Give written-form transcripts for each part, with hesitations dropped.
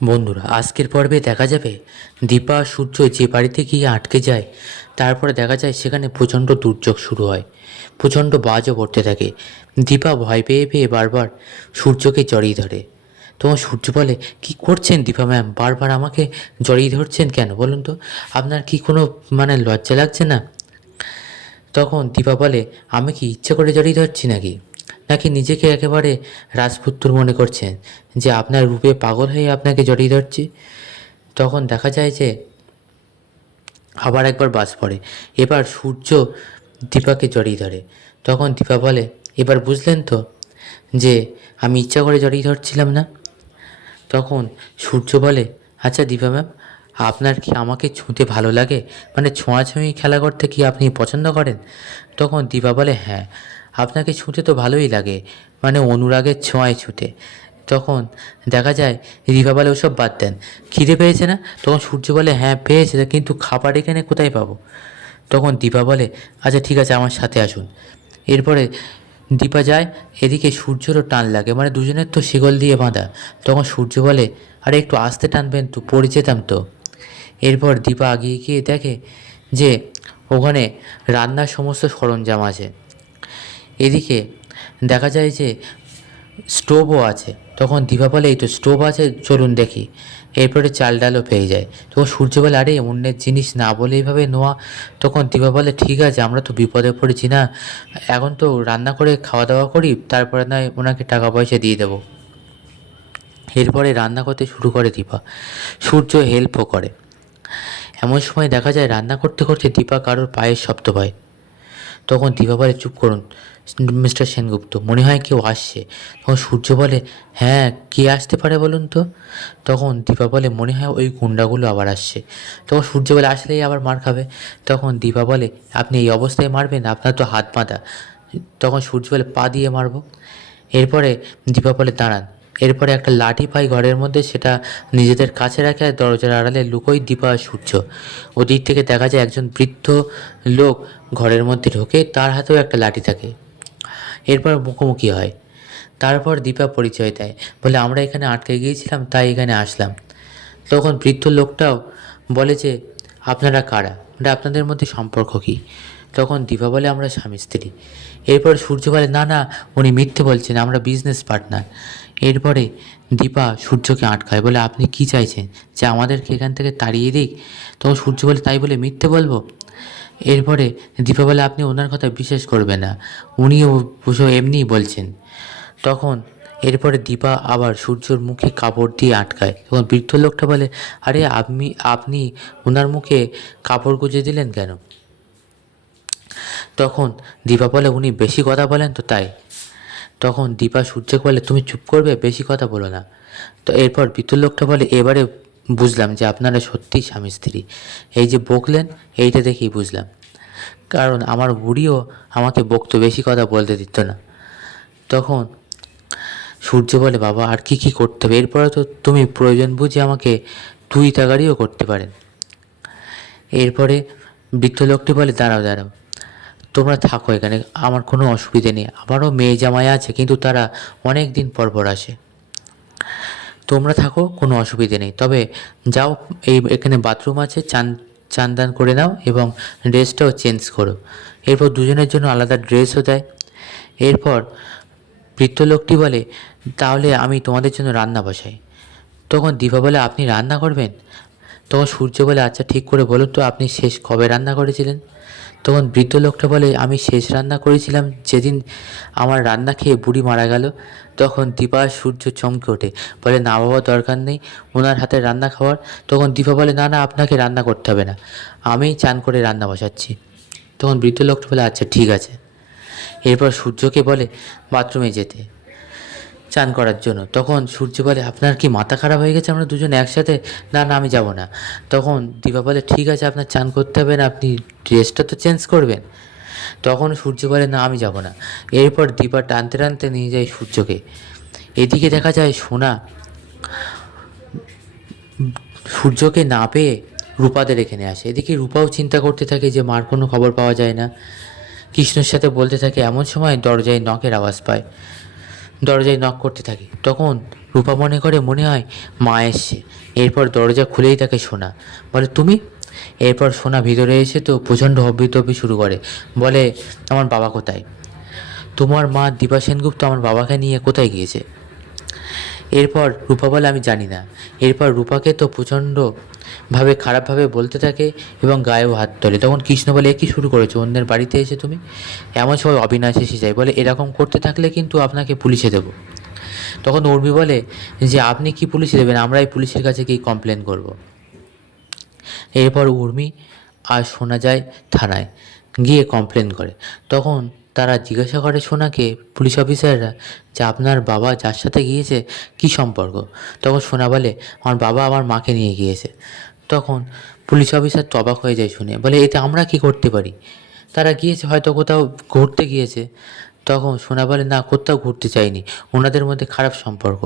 বন্ধুরা, আজকের পর্বে দেখা যাবে দীপা আর সূর্য যে বাড়িতে গিয়ে আটকে যায়, তারপরে দেখা যায় সেখানে প্রচণ্ড দুর্যোগ শুরু হয়। প্রচণ্ড বাজও পড়তে থাকে। দীপা ভয় পেয়ে পেয়ে বারবার সূর্যকে জড়িয়ে ধরে। তখন সূর্য বলে, কি করছেন দীপা ম্যাম? বারবার আমাকে জড়িয়ে ধরছেন কেন বলুন তো? আপনার কি কোনো লজ্জা লাগছে না? তখন দীপা বলে, আমি কি ইচ্ছে করে জড়িয়ে ধরছি নাকি? নাকি নিজেকে একেবারে রাজপুত্র মনে করছেন যে আপনার রূপে পাগল হয়ে আপনাকে জড়িয়ে ধরছি? তখন দেখা যায় যে আবার একবার বাজ পড়ে। এবার সূর্য দীপাকে জড়িয়ে ধরে। তখন দীপা বলে, এবার বুঝলেন তো যে আমি ইচ্ছা করে জড়িয়ে ধরছিলাম না? তখন সূর্য বলে, আচ্ছা দীপা ম্যাম, আপনার কি আমাকে ছুঁতে ভালো লাগে? ছোঁয়াছুঁয়ি খেলা করতে কি আপনি পছন্দ করেন? তখন দীপা বলে, হ্যাঁ, আপনাকে ছুঁতে তো ভালোই লাগে, অনুরাগের ছোঁয়ায় ছুঁতে। তখন দেখা যায় দীপা বলে, ওসব বাদ দেন, খিদে পেয়েছে না? তখন সূর্য বলে, হ্যাঁ পেয়েছে, কিন্তু খাবার এখানে কোথায় পাবো? তখন দীপা বলে, আচ্ছা ঠিক আছে, আমার সাথে আসুন। এরপরে দীপা যায়। এদিকে সূর্যেরও টান লাগে, দুজনের তো শিকল দিয়ে বাঁধা। তখন সূর্য বলে, আরে একটু আস্তে টানবেন তো, পড়ে যেতাম তো। এরপর দীপা এগিয়ে গিয়ে দেখে যে ওখানে রান্নার সমস্ত সরঞ্জাম আছে। এদিকে দেখা যায় যে স্টোভও আছে। তখন দীপা বলে, এই তো স্টোভ আছে, চলুন দেখি। এরপরে চাল ডালও পেয়ে যায়। তখন সূর্য বলে, আরে অন্যের জিনিস না বলে এইভাবে নেওয়া? তখন দীপা বলে, ঠিক আছে, আমরা তো বিপদে পড়েছি না, এখন তো রান্না করে খাওয়া দাওয়া করি, তারপরে নয় ওনাকে টাকা পয়সা দিয়ে দেবো। এরপরে রান্না করতে শুরু করে দীপা। সূর্য হেল্পও করে। এমন সময় দেখা যায় রান্না করতে করতে দীপা কারোর পায়ের শব্দ পায়। তখন দীপা বলে, চুপ করুন মিস্টার সেনগুপ্ত, মনে হয় কেউ আসছে। তখন সূর্য বলে, হ্যাঁ, কে আসতে পারে বলুন তো? তখন দীপা বলে, মনে হয় ওই গুন্ডাগুলো আবার আসছে। তখন সূর্য বলে, আসলেই আবার মার খাবে। তখন দীপা বলে, আপনি এই অবস্থায় মারবেন? আপনার তো হাত বাঁধা। তখন সূর্য বলে, পা দিয়ে মারবো। এরপরে দীপা বলে, দাঁড়ান। এরপরে একটা লাঠি পাই ঘরের মধ্যে, সেটা নিজেদের কাছে রাখে আর দরজার আড়ালে লুকোয় দীপা আর সূর্য। ওদিক থেকে দেখা যায় একজন বৃদ্ধ লোক ঘরের মধ্যে ঢোকে, তার হাতেও একটা লাঠি থাকে। এরপর মুখোমুখি হয়। তারপর দীপা পরিচয় দেয়, বলে, আমরা এখানে আটকে গিয়েছিলাম, তাই এখানে আসলাম। তখন বৃদ্ধ লোকটাও বলে যে, আপনারা কারা? আপনাদের মধ্যে সম্পর্ক কী? তখন দীপা বলে, আমরা স্বামী স্ত্রী। এরপর সূর্য বলে, না না, উনি মিথ্যে বলছেন, আমরা বিজনেস পার্টনার। এরপরে দীপা সূর্যকে আটকায়, বলে, আপনি কি চাইছেন, যে আমাদেরকে এখান থেকে তাড়িয়ে দিক? তখন সূর্য বলে, তাই বলে মিথ্যে বলবো? এরপরে দীপা বলে, আপনি ওনার কথা বিশ্বাস করবেন না, উনিও এমনিই বলছেন। তখন এরপরে দীপা আবার সূর্যর মুখে কাপড় দিয়ে আটকায়। তখন বৃদ্ধ লোকটা বলে, আরে আপনি ওনার মুখে কাপড় গুঁজে দিলেন কেন? তখন দীপা বলে, উনি বেশি কথা বলেন তো তাই। তখন দীপা সূর্যকে বলে, তুমি চুপ করবে, বেশি কথা বলো না। তো এরপর বৃদ্ধ লোকটা বলে, এবারে বুঝলাম যে আপনারা সত্যিই স্বামী স্ত্রী। এই যে বকলেন, এইটা দেখেই বুঝলাম, কারণ আমার বুড়িও আমাকে বকতো, বেশি কথা বলতে দিত না। তখন সূর্য বলে, বাবা আর কি কি করতে হবে? এরপরে তো তুমি প্রয়োজন বুঝে আমাকে তুই তাগাড়িও করতে পারেন। এরপরে বৃদ্ধ লোকটি বলে, দাঁড়াও দাঁড়াও, তোমরা থাকো এখানে, আমার কোনো অসুবিধে নেই, আমারও মেয়ে জামাই আছে, কিন্তু তারা অনেক দিন পর পর আসে। তোমরা থাকো, কোনো অসুবিধে নেই, তবে যাও, এখানে বাথরুম আছে, চান দান করে নাও এবং ড্রেসটাও চেঞ্জ করো। এরপর দুজনের জন্য আলাদা ড্রেসও দেয়। এরপর বৃদ্ধ লোকটি বলে, তাহলে আমি তোমাদের জন্য রান্না বসাই। তখন দীপা বলে, আপনি রান্না করবেন? তখন সূর্য বলে, আচ্ছা ঠিক করে বলুন তো, আপনি শেষ কবে রান্না করেছিলেন? তখন বৃদ্ধ লোকটা বলে, আমি শেষ রান্না করেছিলাম যেদিন আমার রান্না খেয়ে বুড়ি মারা গেল। তখন দীপা আর সূর্য চমকে ওঠে, বলে, না বাবা, দরকার নেই ওনার হাতে রান্না খাওয়ার। তখন দীপা বলে, না না, আপনাকে রান্না করতে হবে না, আমি চান করে রান্না বসাচ্ছি। তখন বৃদ্ধ লোকটা বলে, আচ্ছা ঠিক আছে। এরপর সূর্যকে বলে বাথরুমে যেতে, চান করার জন্য। তখন সূর্য বলে, আপনার কি মাথা খারাপ হয়ে গেছে, আমরা দুজন একসাথে? না না, আমি যাব না। তখন দীপা বলে, ঠিক আছে, আপনার চান করতে হবে না, আপনি ড্রেসটা তো চেঞ্জ করবেন। তখন সূর্য বলে, না আমি যাব না। এরপর দীপা টানতে টানতে নিয়ে যায় সূর্যকে। এদিকে দেখা যায় সোনা সূর্যকে না পেয়ে রূপাদের এখানে আসে। এদিকে রূপাও চিন্তা করতে থাকে যে মার কোনো খবর পাওয়া যায় না। কৃষ্ণের সাথে বলতে থাকে, এমন সময় দরজায় নখের আওয়াজ পায়। দরজায় নক করতে থাকে। তখন রূপা মনে হয় মা এসছে। এরপর দরজা খুলেই তাকে সোনা বলে, তুমি? এরপর সোনা ভিতরে এসে তো প্রচণ্ড হব্বিতব্বি শুরু করে, বলে, আমার বাবা কোথায়? তোমার মা দীপা সেনগুপ্ত আমার বাবাকে নিয়ে কোথায় গিয়েছে? এরপর রূপা বলে, আমি জানি না। এরপর রূপাকে তো প্রচণ্ডভাবে খারাপভাবে বলতে থাকে এবং গায়েও হাত তোলে। তখন কৃষ্ণ বলে, এ কী শুরু করেছো অন্যের বাড়িতে এসে তুমি? এমন সময় অবিনাশ এসে যায়, বলে, এরকম করতে থাকলে কিন্তু আপনাকে পুলিশে দেবো। তখন উর্মি বলে যে, আপনি কি পুলিশে দেবেন, আমরাই পুলিশের কাছে গিয়ে কমপ্লেন করব। এরপর উর্মি আর সোনা যায় থানায়, গিয়ে কমপ্লেন করে। তখন তারা জিজ্ঞাসা করে সোনাকে, পুলিশ অফিসাররা, যে আপনার বাবা যার সাথে গিয়েছে কী সম্পর্ক? তখন সোনা বলে, আমার বাবা আমার মাকে নিয়ে গিয়েছে। তখন পুলিশ অফিসার তো অবাক হয়ে যায় শুনে, বলে, এতে আমরা কি করতে পারি? তারা গিয়েছে হয়তো কোথাও ঘুরতে গিয়েছে। তখন সোনা বলে, না, কোথাও ঘুরতে চাইনি, ওনাদের মধ্যে খারাপ সম্পর্ক।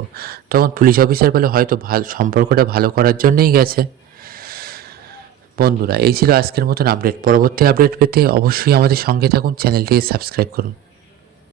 তখন পুলিশ অফিসার বলে, হয়তো সম্পর্কটা ভালো করার জন্যই গেছে। বন্ধুরা, এই ছিল আজকের মতন আপডেট। পরবর্তী আপডেট পেতে অবশ্যই আমাদের সঙ্গে থাকুন, চ্যানেলটিকে সাবস্ক্রাইব করুন।